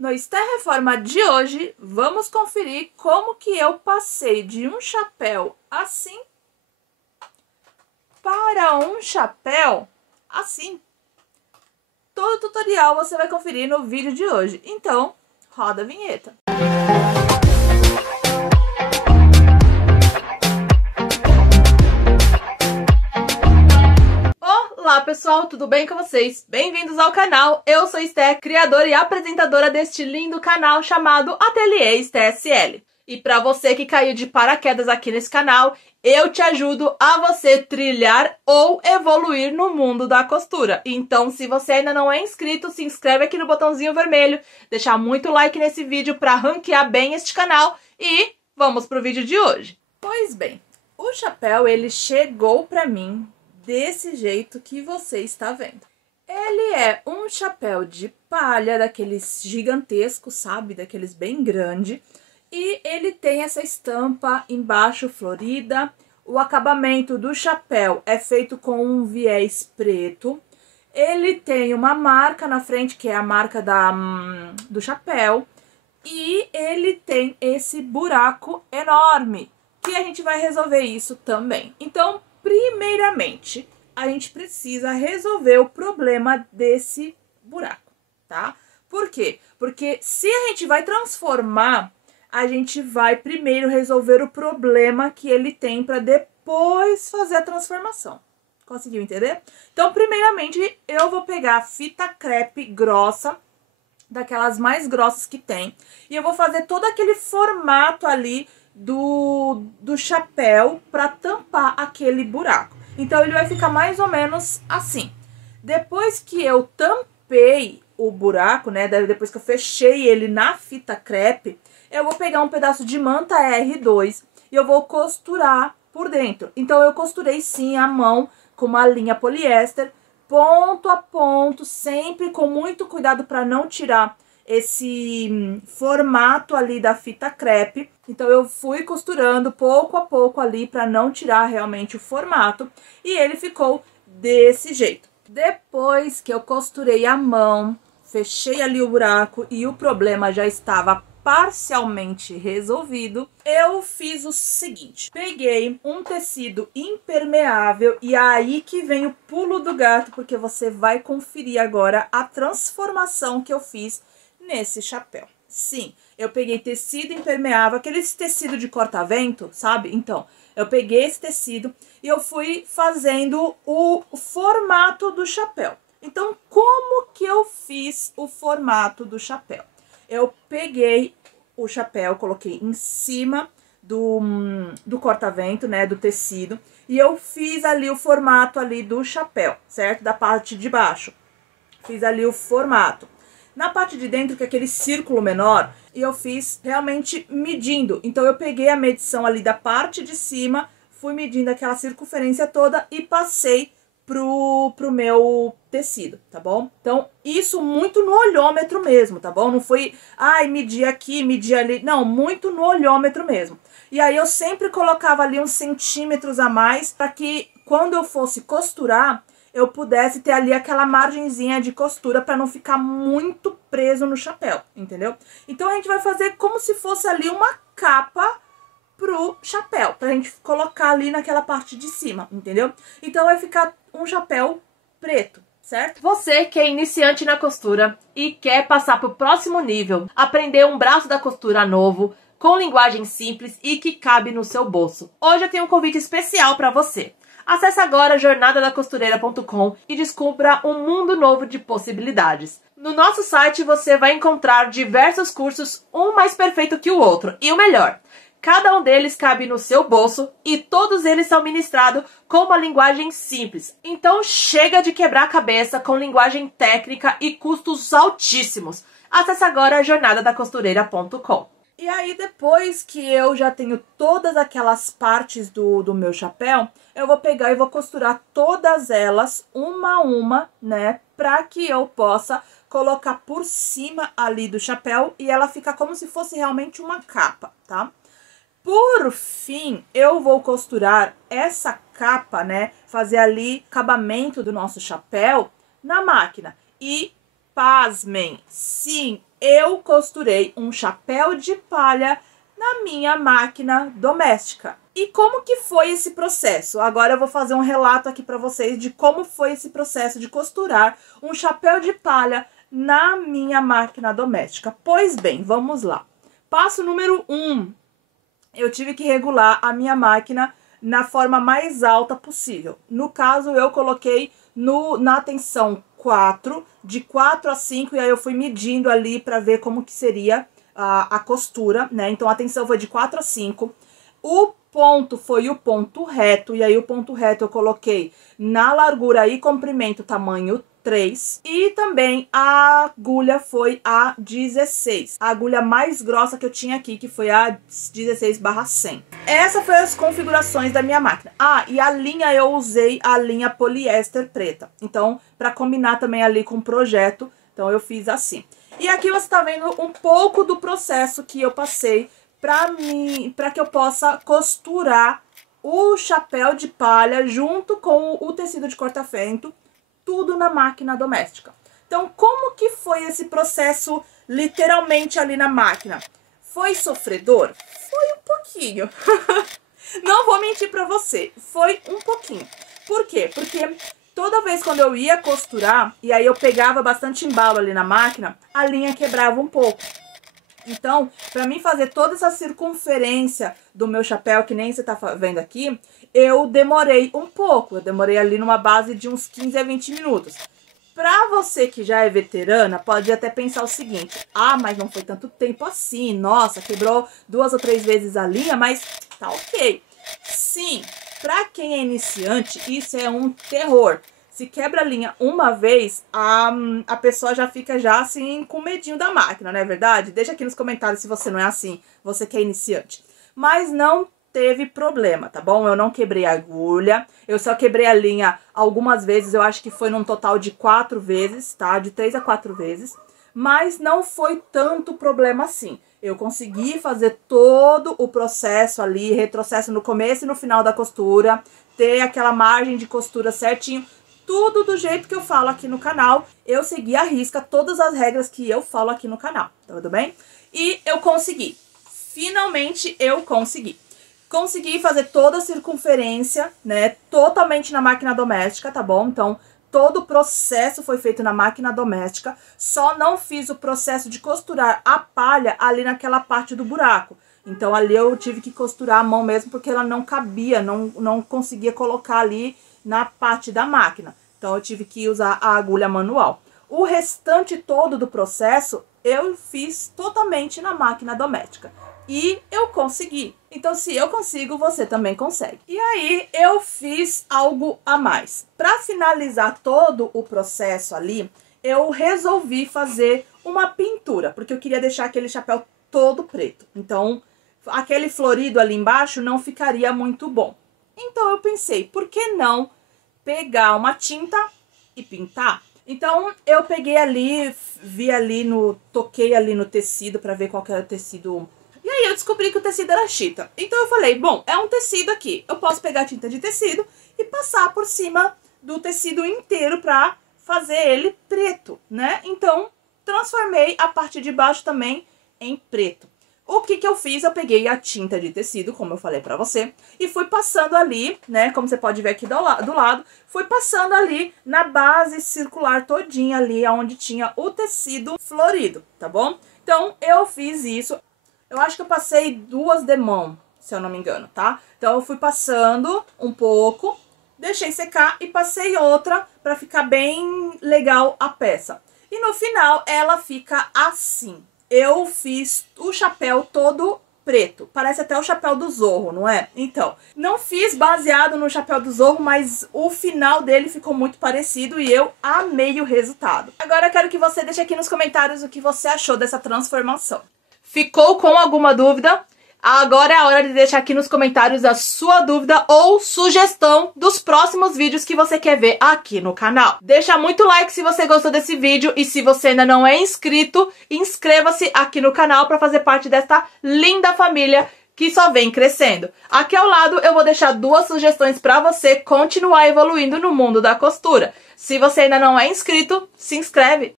No Esté Reforma de hoje, vamos conferir como que eu passei de um chapéu assim para um chapéu assim. Todo o tutorial você vai conferir no vídeo de hoje. Então, roda a vinheta. Olá pessoal, tudo bem com vocês? Bem-vindos ao canal, eu sou Esté, criadora e apresentadora deste lindo canal chamado Ateliê Esté SL. E para você que caiu de paraquedas aqui nesse canal, eu te ajudo a você trilhar ou evoluir no mundo da costura. Então, se você ainda não é inscrito, se inscreve aqui no botãozinho vermelho, deixar muito like nesse vídeo para ranquear bem este canal e vamos pro vídeo de hoje. Pois bem, o chapéu ele chegou para mim desse jeito que você está vendo. Ele é um chapéu de palha, daqueles gigantescos, sabe? Daqueles bem grande. E ele tem essa estampa embaixo florida. O acabamento do chapéu é feito com um viés preto. Ele tem uma marca na frente, que é a marca do chapéu. E ele tem esse buraco enorme, que a gente vai resolver isso também. Então, primeiramente, a gente precisa resolver o problema desse buraco, tá? Por quê? Porque se a gente vai transformar, a gente vai primeiro resolver o problema que ele tem para depois fazer a transformação. Conseguiu entender? Então, primeiramente, eu vou pegar fita crepe grossa, daquelas mais grossas que tem, e eu vou fazer todo aquele formato ali do chapéu para tampar aquele buraco. Então, ele vai ficar mais ou menos assim. Depois que eu tampei o buraco, né, depois que eu fechei ele na fita crepe, eu vou pegar um pedaço de manta R2 e eu vou costurar por dentro. Então, eu costurei sim à mão com uma linha poliéster, ponto a ponto, sempre com muito cuidado para não tirar esse formato ali da fita crepe. Então, eu fui costurando pouco a pouco ali para não tirar realmente o formato. E ele ficou desse jeito. Depois que eu costurei a mão, fechei ali o buraco e o problema já estava parcialmente resolvido, eu fiz o seguinte: peguei um tecido impermeável e aí que vem o pulo do gato, porque você vai conferir agora a transformação que eu fiz nesse chapéu. Sim, eu peguei tecido impermeável, aquele tecido de corta-vento, sabe? Então, eu peguei esse tecido e eu fui fazendo o formato do chapéu. Então, como que eu fiz o formato do chapéu? Eu peguei o chapéu, coloquei em cima do corta-vento, né, do tecido, e eu fiz ali o formato ali do chapéu, certo? Da parte de baixo. Fiz ali o formato. Na parte de dentro, que é aquele círculo menor, e eu fiz realmente medindo. Então, eu peguei a medição ali da parte de cima, fui medindo aquela circunferência toda e passei pro meu tecido, tá bom? Então, isso muito no olhômetro mesmo, tá bom? Não foi, ai, medir aqui, medir ali, não, muito no olhômetro mesmo. E aí, eu sempre colocava ali uns centímetros a mais, para que quando eu fosse costurar, eu pudesse ter ali aquela margenzinha de costura para não ficar muito preso no chapéu, entendeu? Então, a gente vai fazer como se fosse ali uma capa pro chapéu, pra gente colocar ali naquela parte de cima, entendeu? Então, vai ficar um chapéu preto, certo? Você que é iniciante na costura e quer passar pro próximo nível, aprender um braço da costura novo, com linguagem simples e que cabe no seu bolso, hoje eu tenho um convite especial para você. Acesse agora jornadadacostureira.com e descubra um mundo novo de possibilidades. No nosso site você vai encontrar diversos cursos, um mais perfeito que o outro. E o melhor, cada um deles cabe no seu bolso e todos eles são ministrados com uma linguagem simples. Então chega de quebrar a cabeça com linguagem técnica e custos altíssimos. Acesse agora jornadadacostureira.com. E aí, depois que eu já tenho todas aquelas partes do meu chapéu, eu vou pegar e vou costurar todas elas, uma a uma, né? Pra que eu possa colocar por cima ali do chapéu e ela ficar como se fosse realmente uma capa, tá? Por fim, eu vou costurar essa capa, né? Fazer ali acabamento do nosso chapéu na máquina. E pasmem, sim, eu costurei um chapéu de palha na minha máquina doméstica. E como que foi esse processo? Agora eu vou fazer um relato aqui para vocês de como foi esse processo de costurar um chapéu de palha na minha máquina doméstica. Pois bem, vamos lá. Passo número 1. Eu tive que regular a minha máquina na forma mais alta possível. No caso, eu coloquei na tensão 4, de 4 a 5, e aí eu fui medindo ali para ver como que seria a costura, né? Então a tensão foi de 4 a 5. O ponto foi o ponto reto, e aí o ponto reto eu coloquei na largura e comprimento tamanho 3. E também a agulha foi a 16. A agulha mais grossa que eu tinha aqui, que foi a 16/100. Essa foi as configurações da minha máquina. Ah, e a linha eu usei a linha poliéster preta. Então, para combinar também ali com o projeto, então eu fiz assim. E aqui você tá vendo um pouco do processo que eu passei para que eu possa costurar o chapéu de palha junto com o tecido de corta-vento, tudo na máquina doméstica. Então, como que foi esse processo literalmente ali na máquina? Foi sofredor? Foi um pouquinho. Não vou mentir pra você, foi um pouquinho. Por quê? Porque toda vez quando eu ia costurar, e aí eu pegava bastante embalo ali na máquina, a linha quebrava um pouco. Então, para mim fazer toda essa circunferência do meu chapéu, que nem você tá vendo aqui, eu demorei um pouco. Eu demorei ali numa base de uns 15 a 20 minutos. Pra você que já é veterana, pode até pensar o seguinte: ah, mas não foi tanto tempo assim, nossa, quebrou 2 ou 3 vezes a linha, mas tá ok. Sim, pra quem é iniciante, isso é um terror. Se quebra a linha uma vez, a pessoa já fica assim com medinho da máquina, não é verdade? Deixa aqui nos comentários se você não é assim, você que é iniciante. Mas não teve problema, tá bom? Eu não quebrei a agulha, eu só quebrei a linha algumas vezes, eu acho que foi num total de 4 vezes, tá? De 3 a 4 vezes, mas não foi tanto problema assim. Eu consegui fazer todo o processo ali, retrocesso no começo e no final da costura, ter aquela margem de costura certinho, tudo do jeito que eu falo aqui no canal. Eu segui à risca todas as regras que eu falo aqui no canal, tudo bem? E eu consegui, finalmente eu consegui. Consegui fazer toda a circunferência, né, totalmente na máquina doméstica, tá bom? Então, todo o processo foi feito na máquina doméstica, só não fiz o processo de costurar a palha ali naquela parte do buraco. Então, ali eu tive que costurar a mão mesmo, porque ela não cabia, não conseguia colocar ali na parte da máquina. Então, eu tive que usar a agulha manual. O restante todo do processo, eu fiz totalmente na máquina doméstica. E eu consegui. Então, se eu consigo, você também consegue. E aí, eu fiz algo a mais. Para finalizar todo o processo ali, eu resolvi fazer uma pintura, porque eu queria deixar aquele chapéu todo preto. Então, aquele florido ali embaixo não ficaria muito bom. Então, eu pensei, por que não pegar uma tinta e pintar? Então, eu peguei ali, toquei ali no tecido para ver qual que era o tecido. E aí eu descobri que o tecido era chita. Então eu falei, bom, é um tecido aqui. Eu posso pegar a tinta de tecido e passar por cima do tecido inteiro pra fazer ele preto, né? Então, transformei a parte de baixo também em preto. O que que eu fiz? Eu peguei a tinta de tecido, como eu falei pra você, e fui passando ali, né? Como você pode ver aqui do lado, fui passando ali na base circular todinha ali, onde tinha o tecido florido, tá bom? Então, eu fiz isso. Eu acho que eu passei 2 demãos, se eu não me engano, tá? Então, eu fui passando um pouco, deixei secar e passei outra pra ficar bem legal a peça. E no final, ela fica assim. Eu fiz o chapéu todo preto. Parece até o chapéu do Zorro, não é? Então, não fiz baseado no chapéu do Zorro, mas o final dele ficou muito parecido e eu amei o resultado. Agora eu quero que você deixe aqui nos comentários o que você achou dessa transformação. Ficou com alguma dúvida? Agora é a hora de deixar aqui nos comentários a sua dúvida ou sugestão dos próximos vídeos que você quer ver aqui no canal. Deixa muito like se você gostou desse vídeo e se você ainda não é inscrito, inscreva-se aqui no canal para fazer parte desta linda família que só vem crescendo. Aqui ao lado eu vou deixar 2 sugestões para você continuar evoluindo no mundo da costura. Se você ainda não é inscrito, se inscreve!